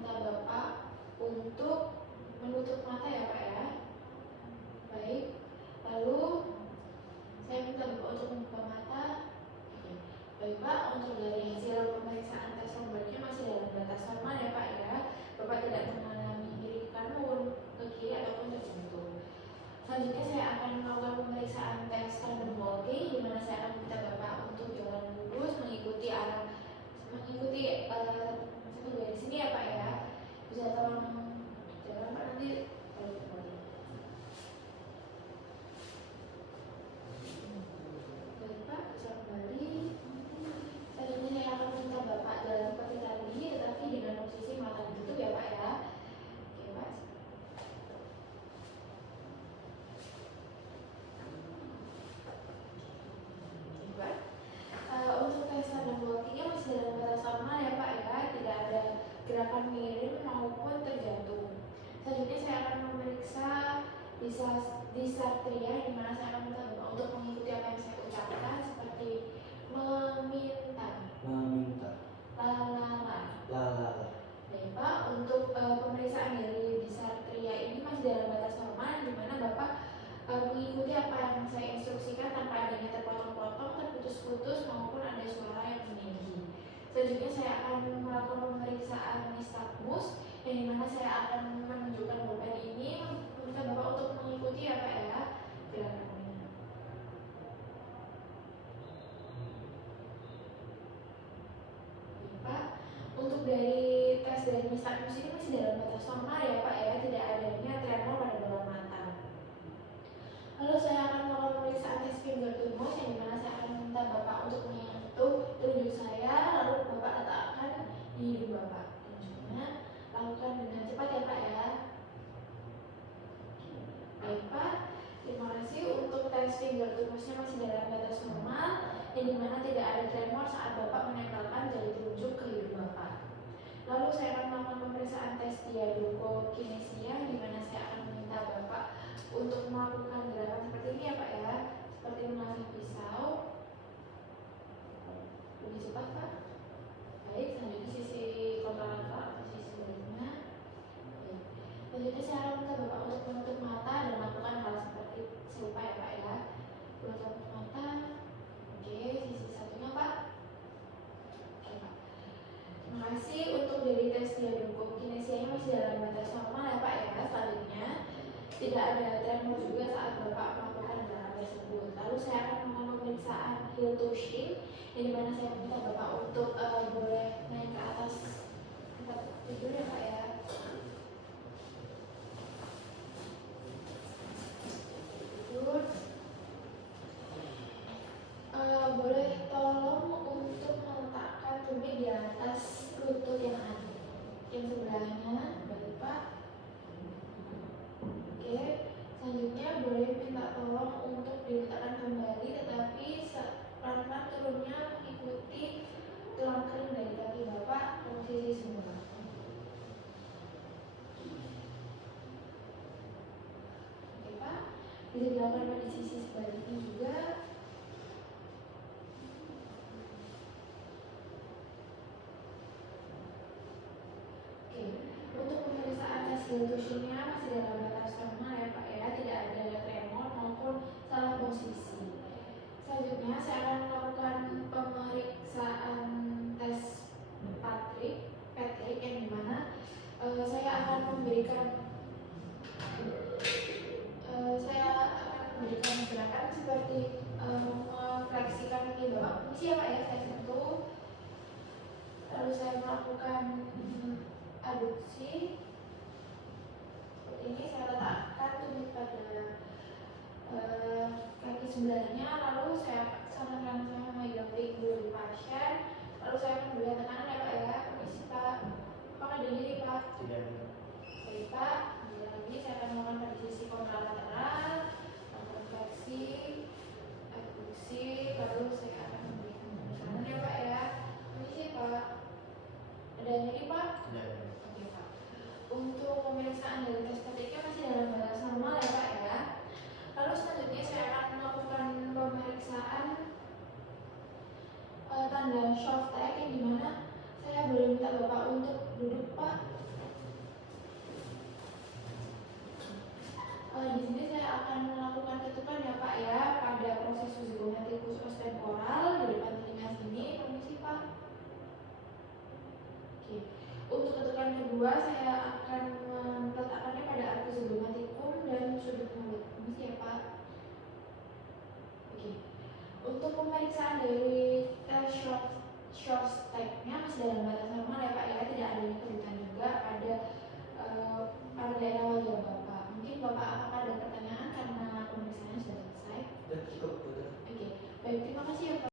minta Bapak untuk menutup mata ya Pak ya. Baik, lalu saya minta Bapak untuk membuka mata. Baik Pak, untuk dari hasil pemeriksaan tes lambungnya masih dalam batas normal ya Pak ya. Bapak tidak mengalami kiri kanan ke kiri ataupun terjatuh. Selanjutnya saya akan melakukan pemeriksaan tes tandem walking, di mana saya akan minta Bapak untuk jalan lurus mengikuti satu dari sini ya Pak ya. Bisa tolong jalan Pak, nanti balik kembali. Baik Pak, bisa kembali. Selanjutnya saya akan minta Bapak jalan seperti tadi, tetapi dengan posisi mata ditutup ya Pak ya. Oke Pak. Untuk tes tandem walkingnya masih dalam batas normal ya Pak ya, tidak ada gerakan miring maupun terjatuh. Selanjutnya saya akan memeriksa disartria, di mana saya akan minta Bapak untuk mengikuti apa yang saya ucapkan seperti meminta, lalala. Baik Pak, untuk pemeriksaan dari disartria ini masih dalam batas normal, di mana Bapak mengikuti apa yang saya instruksikan tanpa adanya terpotong-potong, terputus-putus maupun ada suara yang meninggi. Selanjutnya saya akan melakukan pemeriksaan nistagmus, yang dimana saya akan menunjukkan pulpen ini, meminta Bapak untuk mengikuti apa ya gerakannya. Pak, untuk dari tes dari nistagmus ini masih dalam batas normal ya Pak ya, tidak adanya tremor pada bola mata. Lalu saya akan melakukan pemeriksaan tes finger to nose, yang dimana saya akan meminta Bapak untuk menyentuh telunjuk saya, lalu Bapak letakkan di hidung Bapak. Telunjuknya lakukan dengan cepat ya Pak ya. Baik Pak, terima kasih. Untuk tes finger to nose-nya masih dalam batas normal, yang dimana tidak ada tremor saat Bapak menempelkan jari telunjuk ke hidung Bapak. Lalu saya akan melakukan pemeriksaan tes diadokokinesia, di mana saya akan meminta Bapak untuk melakukan gerakan seperti ini ya Pak ya, seperti mengasah pisau. Lebih cepat Pak. Baik, selanjutnya sisi kontralateral atau sisi sebaliknya. Baik. Selanjutnya saya akan minta Bapak untuk menutup mata dan melakukan hal seperti serupa ya Pak ya. Menutup mata. Oke, sisi satunya Pak. Oke Pak. Terima kasih. Untuk dari tes diadokokinesianya masih dalam batas normal ya Pak ya. Selanjutnya tidak ada tremor juga saat Bapak melakukan gerakan tersebut. Lalu saya akan melakukan pemeriksaan heel to shin, yang dimana saya minta Bapak untuk boleh naik ke atas tempat tidur ya Pak ya. Tidur. Boleh tolong untuk meletakkan tumit di atas lutut yang sebelahnya, baik Pak. Oke, selanjutnya boleh minta tolong untuk diletakkan kembali, tetapi pelan-pelan turunnya mengikuti tulang kering dari kaki Bapak ke posisi semula. Oke Pak, bisa dilakukan pada sisi sebaliknya juga. Oke, untuk pemeriksaan tes heel-to-shin-nya masih dalam batas normal ya Pak ya, tidak ada tremor maupun salah posisi. Selanjutnya saya akan melakukan pemeriksaan tes Patrick, yang dimana saya akan memberikan gerakan seperti mengfleksikan kaki Bapak. Permisi ya Pak ya, saya sentuh. Lalu saya melakukan aduksi. Seperti ini, saya letakkan tumit pada kaki sebelahnya. Lalu saya sarankan saya memegang pinggul pasien. Lalu saya akan berikan tekanan ya Pak ya. Permisi Pak, apakah ada diri Pak? Tidak. Baik Pak, lagi saya akan melakukan pada sisi kontralateral, fleksi, abduksi, lalu saya akan memberikan tekanan ya Pak ya. Permisi Pak, ada nyeri Pak? Tidak. Oke Pak. Untuk pemeriksaan dari tes Patricknya masih dalam batas normal ya Pak ya. Lalu selanjutnya saya akan melakukan pemeriksaan tanda soft tag, yang dimana saya boleh minta Bapak untuk duduk Pak. proses zigomaticus ostemporal di depan telinga sini. Permisi Pak. Oke. Untuk ketukan kedua saya